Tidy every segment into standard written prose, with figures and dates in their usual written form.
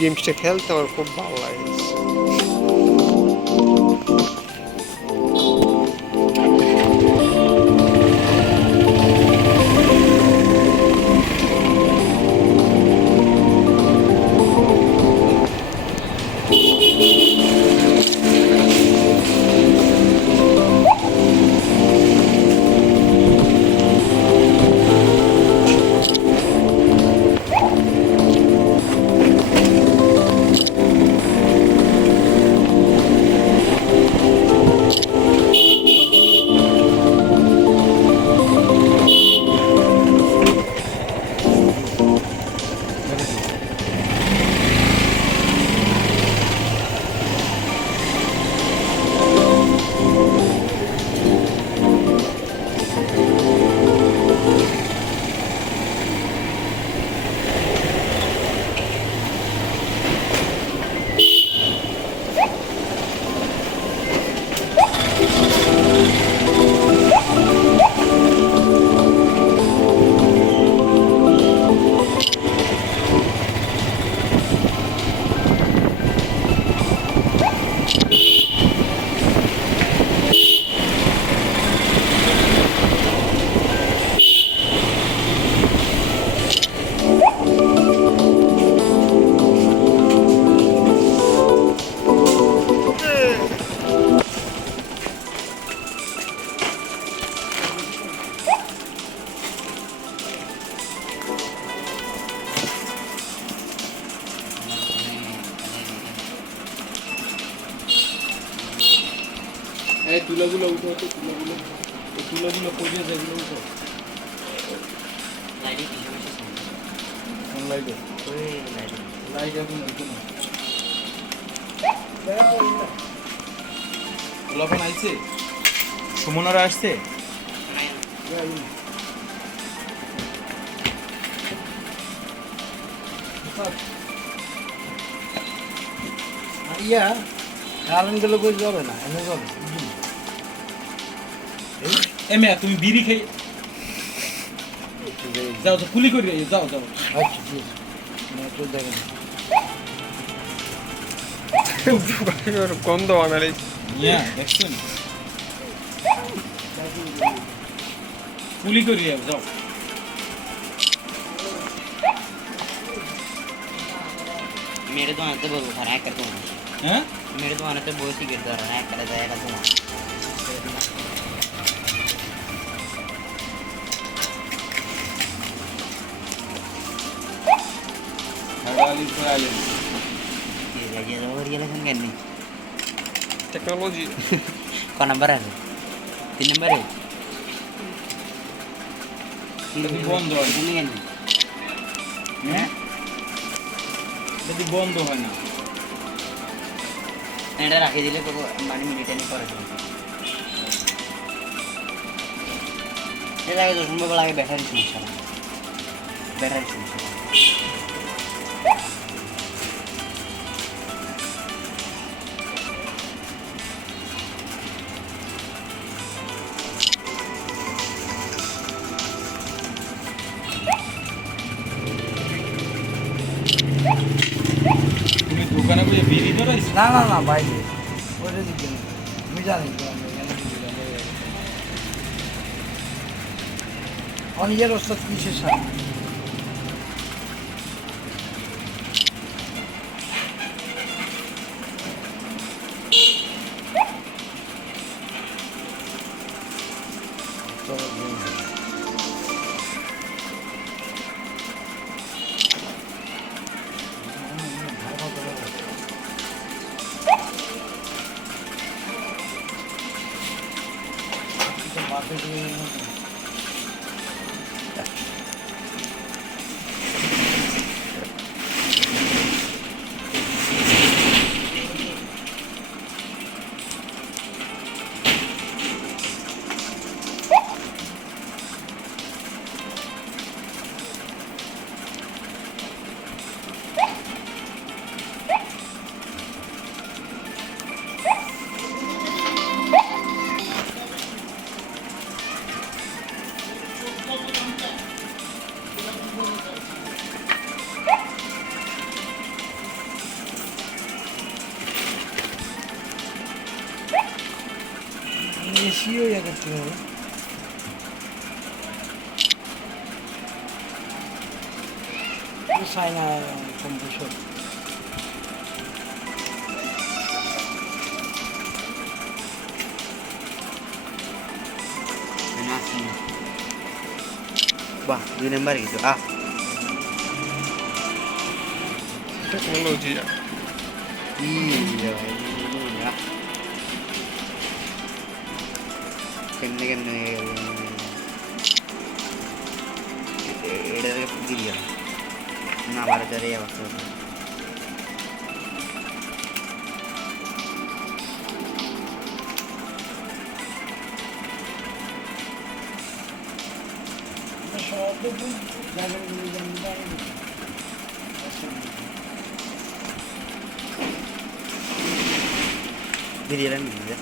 গেমসটা খেলতে আমার খুব ভালো লাগে। এই তুলাগুলো উঠো তো, তুলাগুলো এই তুলাগুলো পড়ে যায়, এগুলো উঠো। লাইটে কি সমস্যা? কোন লাইটে? ওই লাইটে লাইট এখন উঠো না। গোলাপন আইছে, সুমনারা আসছে। ইয়া কারেন্ট গেলে কই যাবে না, এনে যাবে। এমে তুমি বিড়ি খেয়ে যাও, তো কুলি করে যাও যাও। আচ্ছা ঠিক আছে, একটু দেখেন। গন্ধ বানালি ইয়া দেখছেন, কুলি করে যাও। मेरे तो आते बहुत खरा है करते हैं। হ্যাঁ मेरे तो आने तो बहुत ही गिरता रहा है, कर जाएगा तो হাগালি ফেলালেন। ये और ये लेकिन करनी টেকনোলজি। कौन नंबर है? 3 नंबर है। যদি বন্ধ হয়, कितने करनी? হ্যাঁ যদি বন্ধ হয় না, एंडर रखे दिले को मानी मिनट नहीं कर रहे। ये लगे तो सुनने वाला के बैटरी समस्या है, बैटरी समस्या। তুমি দোকানে বসে বিড়ি ধরাইছো? না না না বাইরে ওইটা দিকে না। আমি জানি তো আমি এখানে অনিয়ের ওস্তাদ কিসের সামনে এসিও ইয়ে করতে হবে। চায়না কম্পিউটার বাহ 2 number gitu technology iya ini ya kene এটাকে গিরিয়া না বাড়াতে অবস্থা giriya nih ya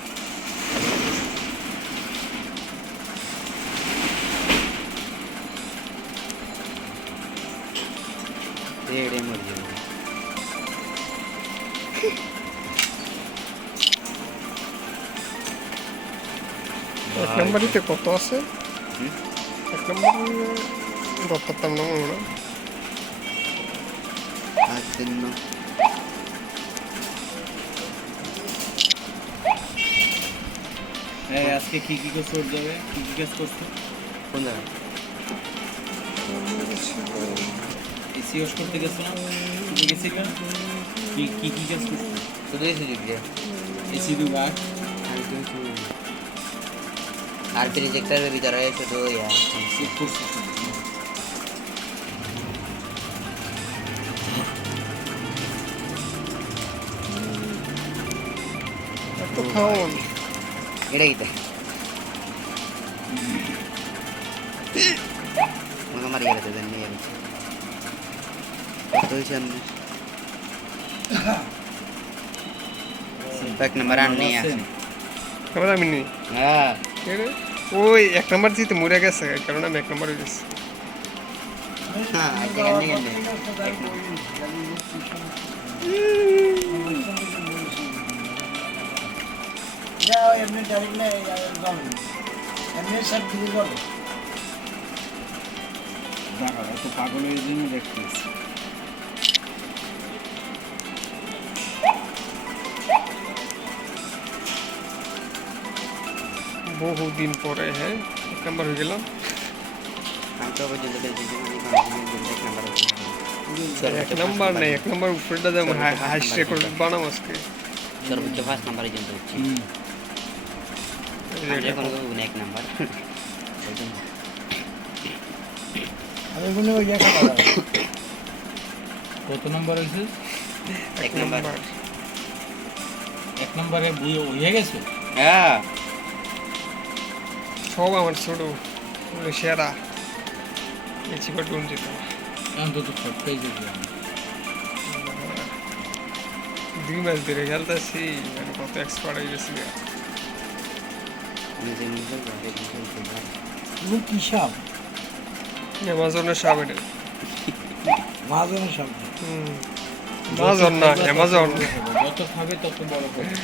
এড়ে মরে যাবে এক নম্বরিতে কত আছে এক নম্বর বলতাম না মনে হয় আজন্য আজকে কি কি কাজ করতে যাবে কি কি কাজ করছো কোন জায়গা এসি ওয়াশ করতে গেছো না তুমি গেছিলে কি কি কি কাজ করছো শুধু এসে দিকে এসি দুবার আর প্রজেক্টরের ভিতরে শুধু ইয়া চেক করছো এত খাওয়ান এটা কি মনে মারি গেছে দেন নিয়ে গেছে কত হয়েছে আপনি এক নম্বর আর নেই আছে কেমন আমি নেই হ্যাঁ ওই এক নম্বর দিতে মরে গেছে এই কারণে আমি এক নম্বর হয়ে গেছি হ্যাঁ আজকে গেলে এমনি ডাইরেক্ট না এমনি সব দিকে করবো দাঁড়াও এত পাগল হয়ে জন্য দেখতেছি বহুদিন পরে হ্যাঁ এক নম্বর হয়ে গেলাম আমি তো পর্যন্ত দেখছি এক নম্বর এক নম্বর নেই এক নম্বর উপরেটা যেমন হাইস্ট রেকর্ড বানাম আজকে সর্বোচ্চ ফার্স্ট নাম্বারের জন্য হচ্ছে এখন এক নাম্বার আমি কোনো ইয়ে খাওয়া কত নাম্বার হয়েছে এক নাম্বার এক নম্বরে বুয়ে হয়ে গেছে হ্যাঁ সব আমার ছোট সেরা বেশি করে গুণ যেত অন্তত শর্ট পেয়েছে 2 ম্যাচ ধরে খেলতেছি মানে কত এক্সপার্ট হয়ে গেছি নিজে নিজে তুমি কি সাপ অ্যামাজনের সাপ এটা মাঝনে সাপ অ্যামাজন না অ্যামাজন যত খাবে তত বড় হবে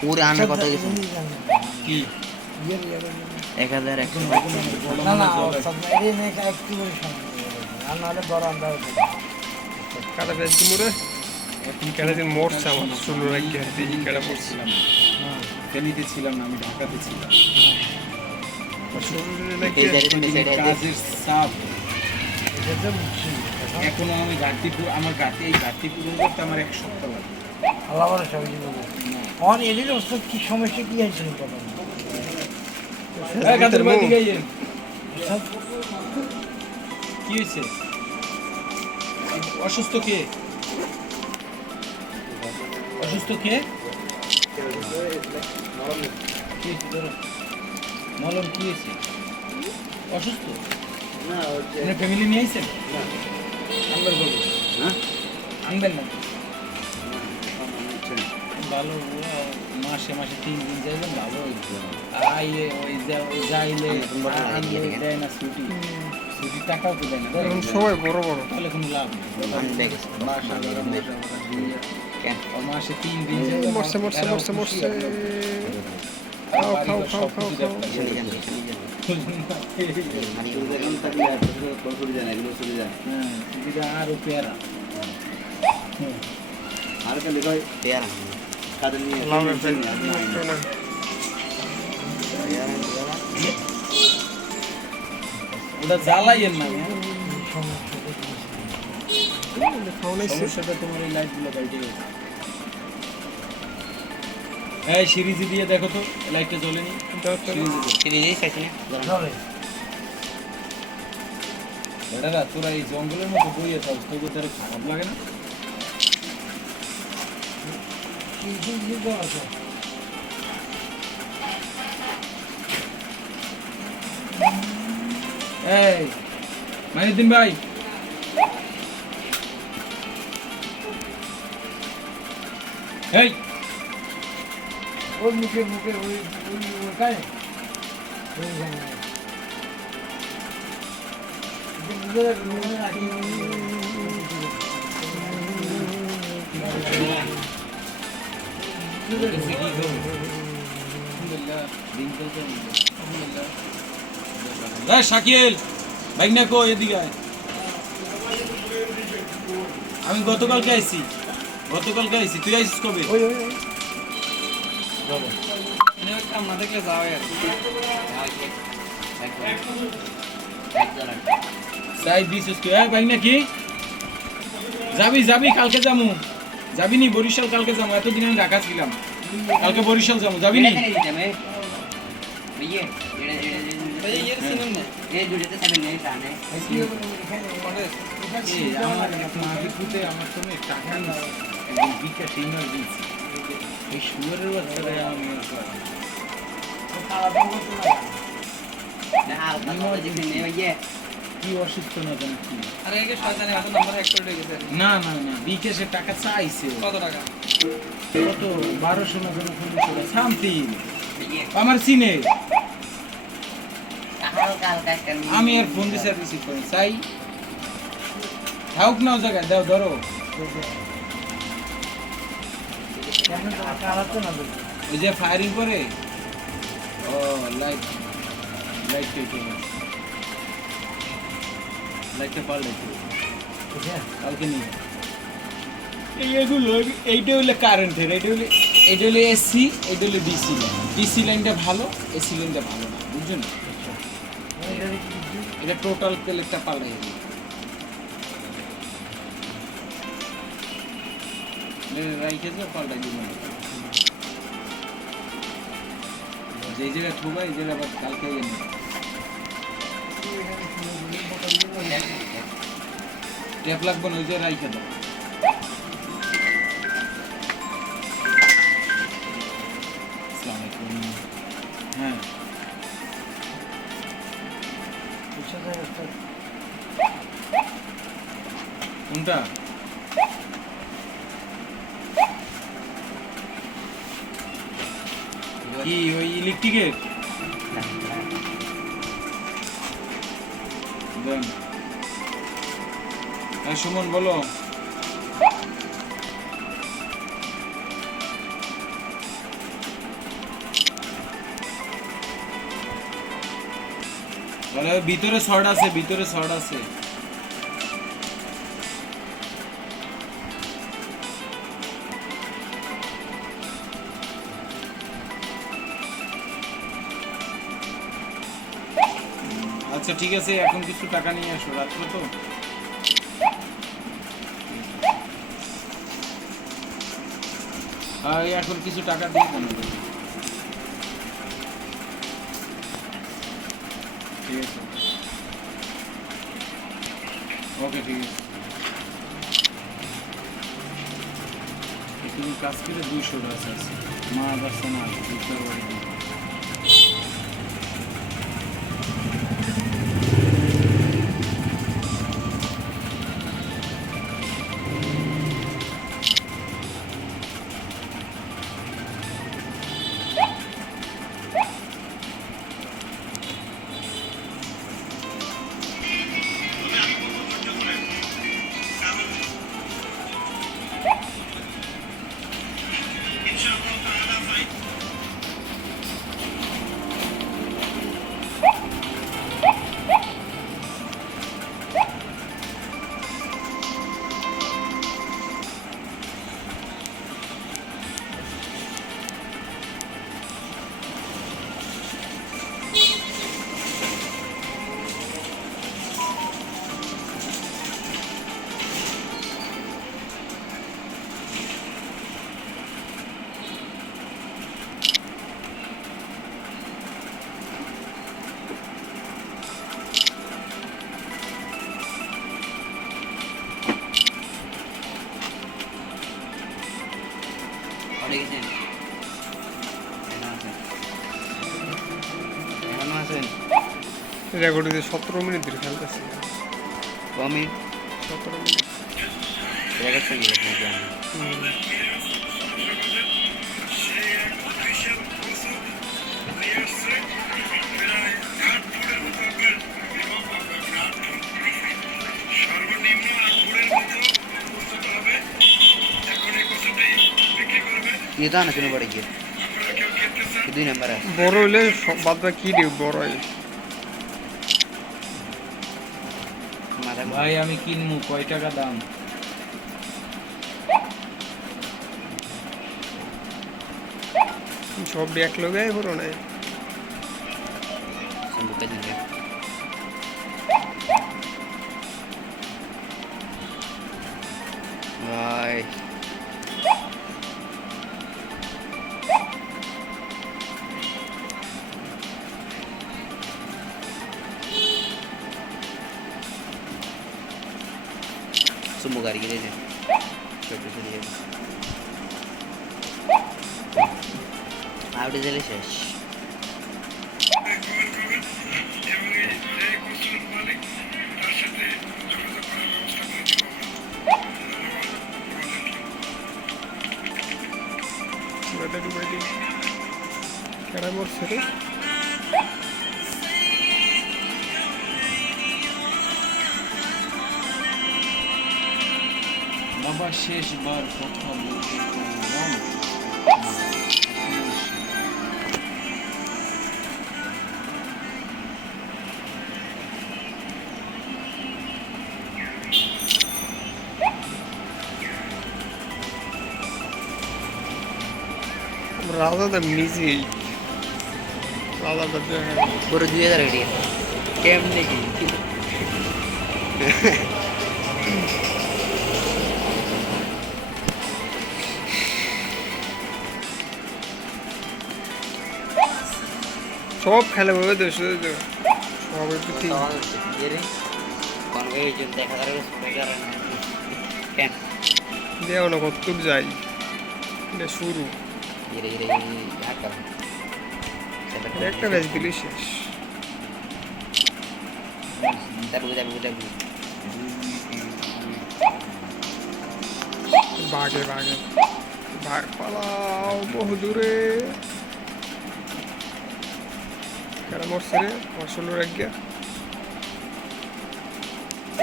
পুরো আনা কত গেছে কি 1100 না না সব এর নেই একটু করে সামনে আর নাহলে বড় আমরা কাটা বেশি মুরে কাটা দিন মরছে আমার শুরু রাখি আর দেখি কাটা মরছে ফেনীতে ছিলাম না আমি ঢাকাতে ছিলাম শুরু রাখি এই জায়গায় কাজের চাপ এখনো আমি আমার ঘাটতি এই ঘাটতি পূরণ করতে আমার 1 সপ্তাহ লাগে আল্লাহ বড় সব কিছু বলবো আর এদের অবস্থা কি সমস্যা কি হয়েছিল কথা কি হয়েছে অসুস্থ কে অসুস্থ কে মলম কি হয়েছে অসুস্থ না ফ্যামিলি নিয়ে আইছেন আনবেন বলবো হ্যাঁ আনবেন না ভালো মাসে 3 দিন যাইবেন ভালো আইয়ে ওই যাইলে আনলে দেয় না ছুটি টাকাও তো দেয় না এখন সবাই বড় বড় তাহলে কোনো লাভ নেই মাসে 3 দিন মরছে মরছে মরছে মরছে খাও, বাড়ি খাও, ঘর খাও, সব কিছু খাও, দেখতে চলে হবে। যান, চলে যান। মানে হ্যাঁ, সুবিধা আরো পেয়ারা। পেয়ারা লাউয়ের ফ্যান একটু না। ওটা জ্বালাইয়ের না, হ্যাঁ? খাও নাই সে। সমস্যাটা তোমার এই লাইটগুলো পাল্টে গেছে। এই সিরিজি দিয়ে দেখো তো, লাইটটা জ্বলেনি। দাও তো। সিরিজেই চাইছি না চলে। বেটারা, তোরা এই জঙ্গলের মতো বইয়ে থাকস, তোকে তার খারাপ লাগে না? কি তো আছে? এই মাইনুদ্দিন ভাই, এই ওর মুখে মুখে ওই ওইখানে ওইখানে এই শাকিল, বাইক না কো, এদিকে আয়। আমি গতকালকে আইছি, তুই আইছিস কবে? ওই ওই ওই না দেখলে যাও আর চাই দিছিস কি? এই বাইক না কি? যাবি কালকে যামু। যাবি নি বরিশাল? কালকে যামু। এতদিন আমি ঢাকা ছিলাম, কালকে বরিশাল যামু। যাবি নি? এই দুটোতে সামনে নেই টানে এই আমার মাটি পুঁতে আমার সঙ্গে টাকা নিছে, একদম বিকা টিনার দিয়েছে। এই শুয়ারের বাচ্চারা আমি আর তাহলে যেখানে নেই ইয়ে কি অসুস্থ না জানি কি। আরে একে শয়তানি এখন নাম্বার হ্যাক করে গেছে না বিকেশে টাকা চাইছে। কত টাকা কত 1200 না যেন 1500 সামথিং ইয়ে আমার চিনে। হালকা হালকা একটা আমি আর ফোন দিছে রিসিভ করি চাই থাকুক না ও জায়গায় দাও ধরো। কেমন টাকা হারাতে না বলছি ওই যে ফায়ারিং করে, ও লাইটটা পাল্টাইতে ঠিক আছে কালকে নিয়ে এইগুলো। এইটা হইলে কারেন্টের, এইটা হলে এসি, এইটা হলে ডিসি লাইনটা ভালো, এসি লাইনটা ভালো না, বুঝছেন? এটা টোটাল প্লেটটা পাল্টাই যাবে। রাইখে যে পাল্টাই দিব, যে জায়গায় ঠোবা এই জায়গায় আবার কালকে এনে ট্যাপ লাগবে না, ওই যে রাইখে দাও। আসসালামু আলাইকুম। হ্যাঁ কোনটা? কি ওই ইলেকট্রিকের? দেন। হ্যাঁ সুমন বলো। বলে ভিতরে শর্ট আছে, আচ্ছা ঠিক আছে, এখন কিছু টাকা নিয়ে আসো, রাত্র তো। এখন কিছু টাকা দিয়ে দেন। ঠিক আছে, ওকে ঠিক আছে। তুমি কাজ করে 200 টাকা আছে, মা বাচ্চা না আছে, 200 টাকা। রেকর্ডে 17 মিনিট ধরে খেলতেছি। কমে 17 মিনিট। রেকর্ড সঙ্গে নাকি আমি হুম। ये तो आना सुनो पड़ेगी 2 नंबर है বড় হইলে বাদ বাকি দেব বড় হয়। माता ভাই আমি কিনবো, কয় টাকা দাম? সব ব্যাক লগে বড় নাই। संदूक का दिन भाई सुमो गाड़ी के लिए छोटे से लिए आवड़े delicious Sudah di Karena mau seru. বাবা শেষবার কথা বলতে বললাম। Rada da music. Rada da पूरा 2000 रेडी है কেমনে কি সব খেলে ভাবে তো শুধু তো সবের প্রতি ये रे कौन गए जो देखा था स्पीकर कैन দেও না কতটুক যাই এটা শুরু ये रे याद कर একটা ম্যাচ দিলি শেষ तब ভাগে ভাগে ভাগ পালাও বহু দূরে কারা মরছে রে আমার ষোলোর আজ্ঞা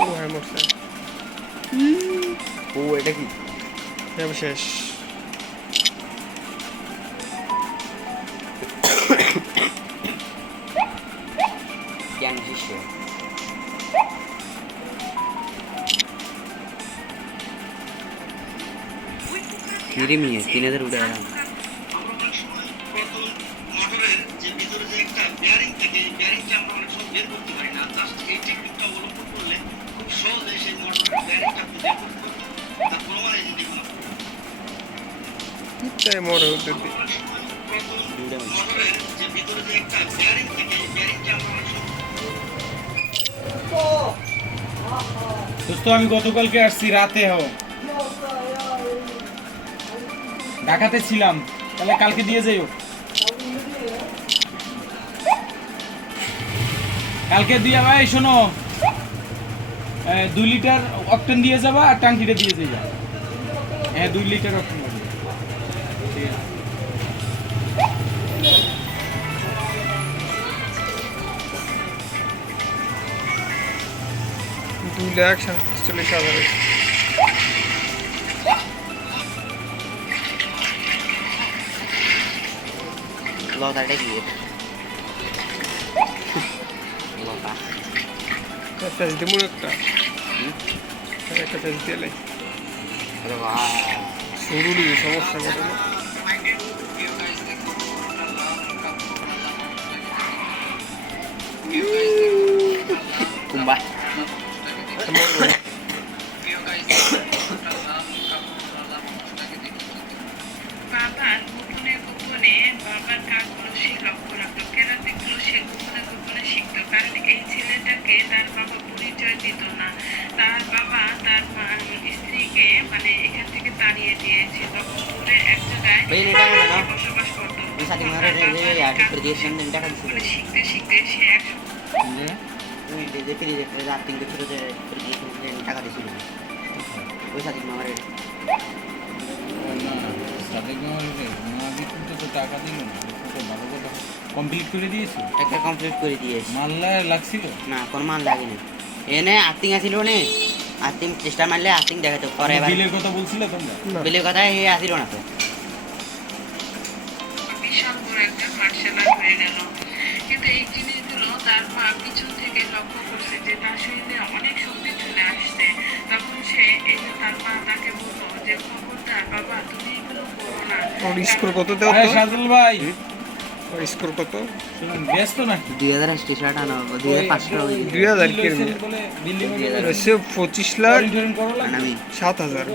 ও হ্যাঁ মরছে ओ এটা কি এবার শেষ কেন শিষ্য কিরে মিয়া 3000 উড়ে আরাম তাই মরে হতে দি দুইটা দোস্ত আমি গতকালকে আসছি রাতে ঢাকাতে ছিলাম, তাহলে কালকে দিয়ে যাইও। কালকে দিয়ে ভাই শোনো 2 লিটার অক্টেন দিয়ে যাবা আর ট্যাঙ্কিটা দিয়ে যাইবা। হ্যাঁ 2 লিটার অক্টেন লাগবে। ঠিক আছে। 2,47,000 লতাটা কি লতা একটা দিমু একটা একটা ফেস দিয়ে লাই আরে বাহ শুরু দিয়ে সমস্যা করে কুম্বা বাবার গোপনে গোপনে বাবার কাজগুলো সে লক্ষ্য রাখতো। কেন দেখলো সে গোপনে গোপনে শিখতো? কারণ এই ছেলেটাকে তার বাবা পরিচয় দিত না। তার বাবা তার স্ত্রীকে মানে এখান থেকে তাড়িয়ে দিয়েছে। তখন দূরে এক জায়গায় বসবাস করতো। শিখতে শিখতে সে এক ওই যে ফ্রিজে আর্থিং ছিল যে টাকা দিয়েছিল ওই সাথে আমার না সাদেক মামাকে তো টাকা দিল না তো ভালো কথা কমপ্লিট করে দিয়েছো একটা কমপ্লিট করে দিয়েছি মাল্লা লাগছিল না কোনো মান লাগেনি এনে আর্থিং আসিল নে আর্থিং চেষ্টা মারলে আর্থিং দেখাতো পরে এবার বিলের কথা বলছিলে তোমরা বিলের কথা এ আসিল না তো বিশাল বড় একটা মার্শাল আর্ট হয়ে গেল কিন্তু এই জিনিসগুলো তার মা পিছন থেকে লক্ষ্য করছে যে তার শরীরে অনেক শক্তি চলে আসছে তখন সে এই যে তার মা তাকে বললো যে খবরদার বাবা তুমি এগুলো করো না ওর স্কোর কত দেওয়া হ্যাঁ সাজল ভাই ওর স্কোর কত শুনুন ব্যস্ত নাকি 2000 টি শার্ট আনা 2500 2000 কি বলে বিল্ডিং এসে 25 লাখ করো লাগে আমি 7000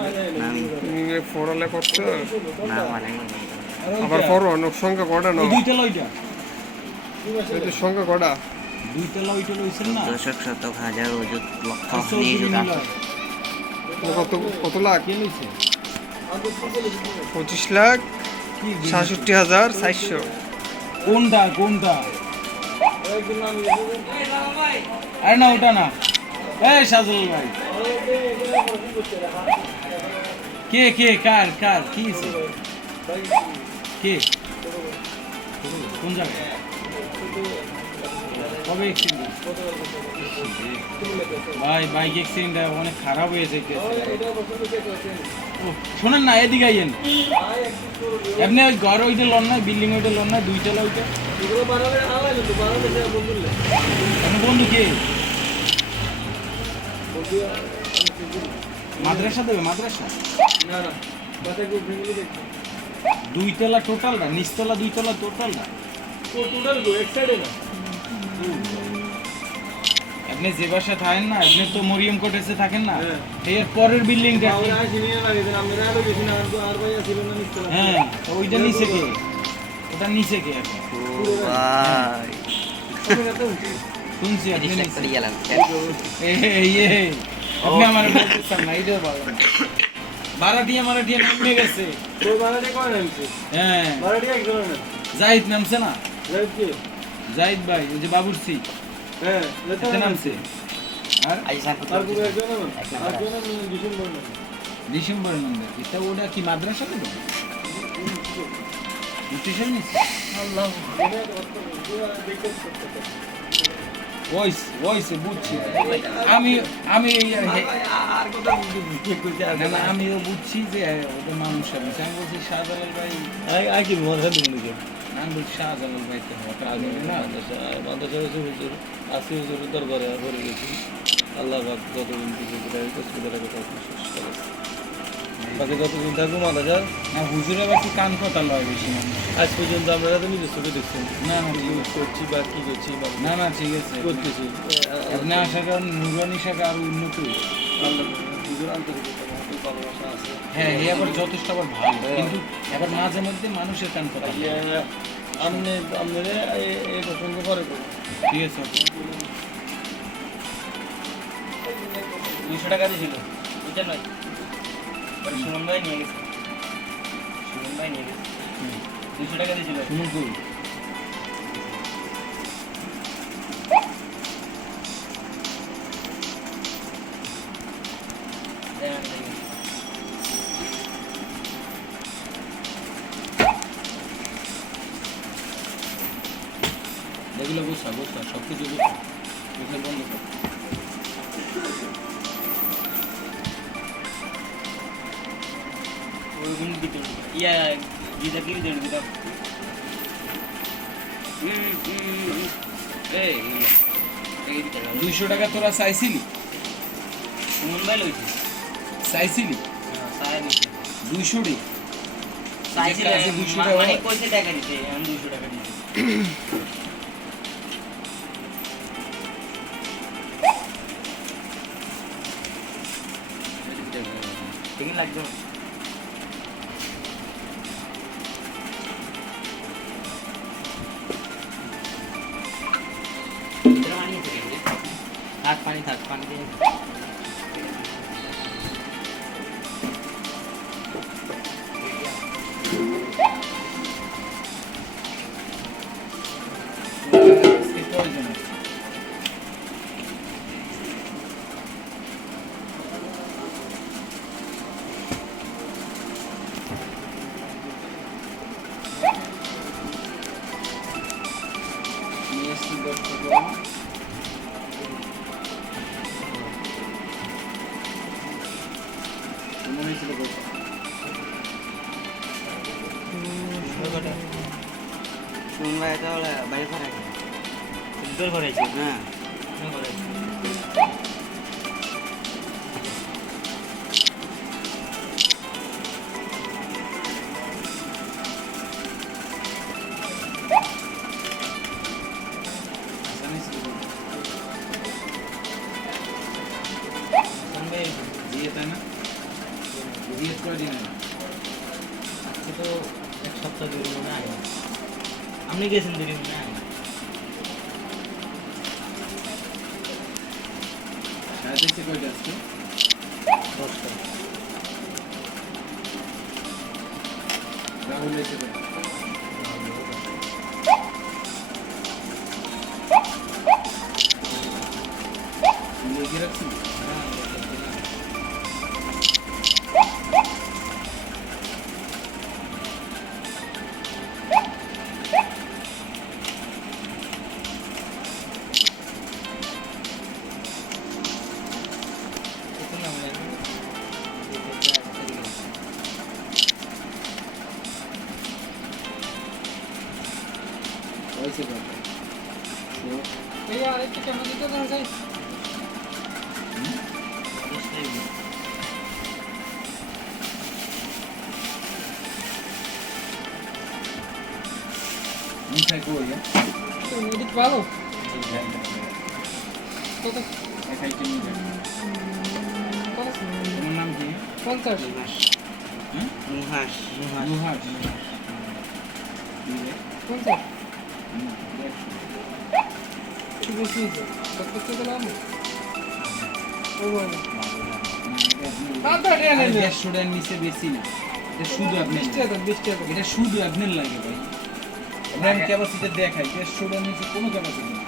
আমি তুমি ফোরালে করছো না মানে আবার ফরো অনেক সংখ্যা কটা নাও দুইটা লইটা এদের সংখ্যা কটা দুইটা লইটা লইছেন না দশক শতক হাজার ওজুত লক্ষ 400 নিযুত কত কত লাখ কে লইছে 25 লাখ কি 67400 কোনটা কোনটা আরে না ওটা না এই সাজল ভাই কে কে কার কার কি হইছে? কে কোন জায়গায় কবে অ্যাক্সিডেন্ট ভাই বাইক অ্যাক্সিডেন্ট অনেক খারাপ হয়েছে শোনেন না এদিকে আইয়েন এমনি ওই ঘর ওইটা লন না বিল্ডিং ওইটা লন না দুইটা ওইটা বন্ধু কে মাদ্রাসা দেবে মাদ্রাসা দুইতলা টোটালটা নিচতলা দুইতলা টোটালটা আপনি যে বাসা থাকেন না আপনি তো মরিয়ম কোটেসে থাকেন না এর পরের বিল্ডিংটা হ্যাঁ ওইটা নিচে কে ওটা নিচে কে এখন ভাই শুনছি আপনি ডিসলাইক নিচে। করে গেলাম এই আপনি আমার বলতেছেন না এইটা বলেন ভাড়াটিয়া মারাটিয়া নামে গেছে হ্যাঁ জাহিদ নামছে না জাহিদ ভাই ওই যে বাবুরসি এতে নামছে আর আজ স্যার ডিসেম্বরের মধ্যে এটা ওটা কি মাদ্রাসা দেবে টিউশন নিচ্ছে ভয়েস ভয়েসে বুঝছি আমি আমি না, না, আমিও বুঝছি যে ওদের মানুষ আমি বলছি শাহজালাল ভাই আমি বলছি শাহজালাল ভাই তো হঠাৎ আসবে না বাকি যতদিন থাকবো মারা যান না হুজুর আবার কি কান কথা লয় বেশি মানুষ আজ পর্যন্ত আপনারা তো নিজের চোখে দেখছেন না না কি করছি বা কি করছি বা না না ঠিক আছে করতেছি আপনি আশা করেন নুরানি শাখা আরো উন্নত আল্লাহ হুজুর আন্তরিকতা মহব্বত ভালোবাসা আছে হ্যাঁ এ আবার যথেষ্ট আবার ভালো কিন্তু এবার মাঝে মধ্যে মানুষের কান কথা লয়। আপনারা এই প্রসঙ্গ পরে করুন ঠিক আছে okay। 200 টাকা দিয়েছিল এটা নয় সুমন ভাই নিয়ে গেছে 200 টাকা দিয়েছিল শুনুন কই এগুলো বুঝছা বুঝছা সব কিছু বুঝছা মুখে বন্ধ কর ওইগুলো দিতে ইয়া গিটা কি দেন গিটা এই দিতে 200 টাকা তোরা চাইছিলি সুমন ভাই লইছে চাইছিলি সারা দিছে 200 টি চাইছিল আছে 200 টাকা মানে কইছে টাকা দিতে আমি 200 টাকা দিছি ঠিক লাগবে থাক পানি দিয়ে প্রয়োজন আছে মনে হয়েছিল বলতে শুনবা এটা হলে বাইরে ফারা ফুটবল করেছে হ্যাঁ দিয়ে তাই না দিয়ে করে দিন আজকে তো এক সপ্তাহ ধরে মনে হয় আপনি গেছেন দেরি মনে হয় সাড়ে তিনশে কয়টা আজকে 10টা রাহুল এসে লিখে রাখছি হয়েছে কয়টা এই আরেকটা কেন দিতে দেন যাই মুখায় কই এদিক ভালো কত একাই টেনে যায় তোমার নাম কি 50 মুহাস নুহাস 50 কি বেশি হয়েছে কত কত দিলাম ও বলো স্টুডেন্ট নিচে বেশি না এটা শুধু আপনি 20 টাকা 20 টাকা এটা শুধু আপনার লাগে ভাই র্যাম ক্যাপাসিটি দেখাই যে স্টুডেন্ট নিচে কোনো ক্যাপাসিটি নেই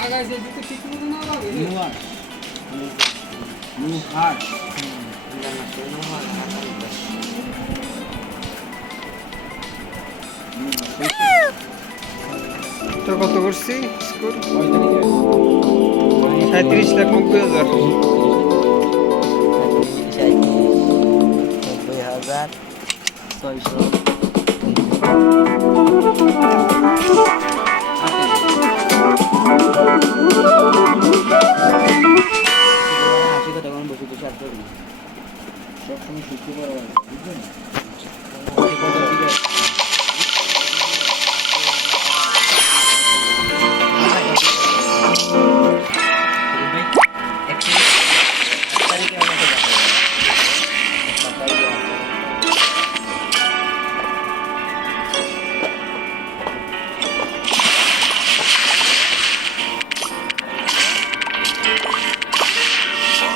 লাগাইছে দিতে ঠিক মতো না লাগে নুহাস নুহাস তো কত করছি স্কোর কয় তারিখে 37,90,000 সবসময় শুক্রবার হয়, বুঝলেন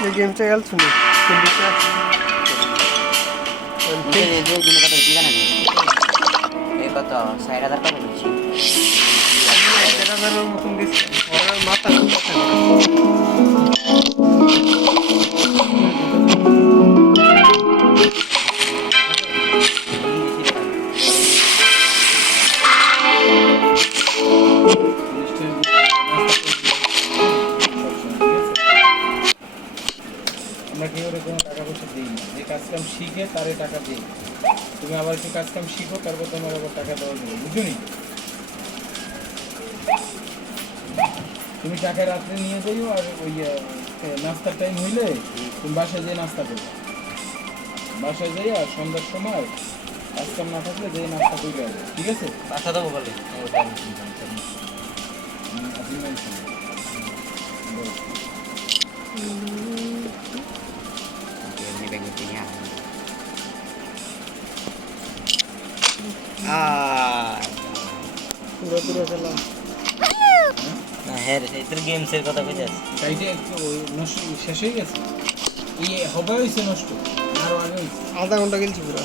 এই গেমটা খেলছো না কত 6000 টাকা দিচ্ছি মতন দিচ্ছে ওর মাথা আমরা কেউ কোনো টাকা পয়সা দিই না যে কাজ কাম শিখে তারে টাকা দিই তুমি আবার একটু কাজ কাম শিখো তারপর তোমার আবার টাকা দেওয়া যাবে বুঝছো নি তুমি টাকা রাত্রে নিয়ে যাইও আর ওই নাস্তার টাইম হইলে তুমি বাসায় যেয়ে নাস্তা করবে বাসায় যাই আর সন্ধ্যার সময় কাজ কাম না থাকলে যেয়ে নাস্তা করবে আসবে ঠিক আছে বাসা দেবো বলে আপনি মেনশন পুরো পুরো খেলা না হ্যাঁ রে তোর গেমসের কথা কইছিস গাড়িটা একটু নষ্ট শেষ হয়ে গেছে এই হবে হয়েছে নষ্ট আরো আগে হয়েছে আধা ঘন্টা খেলছি পুরো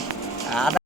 আধা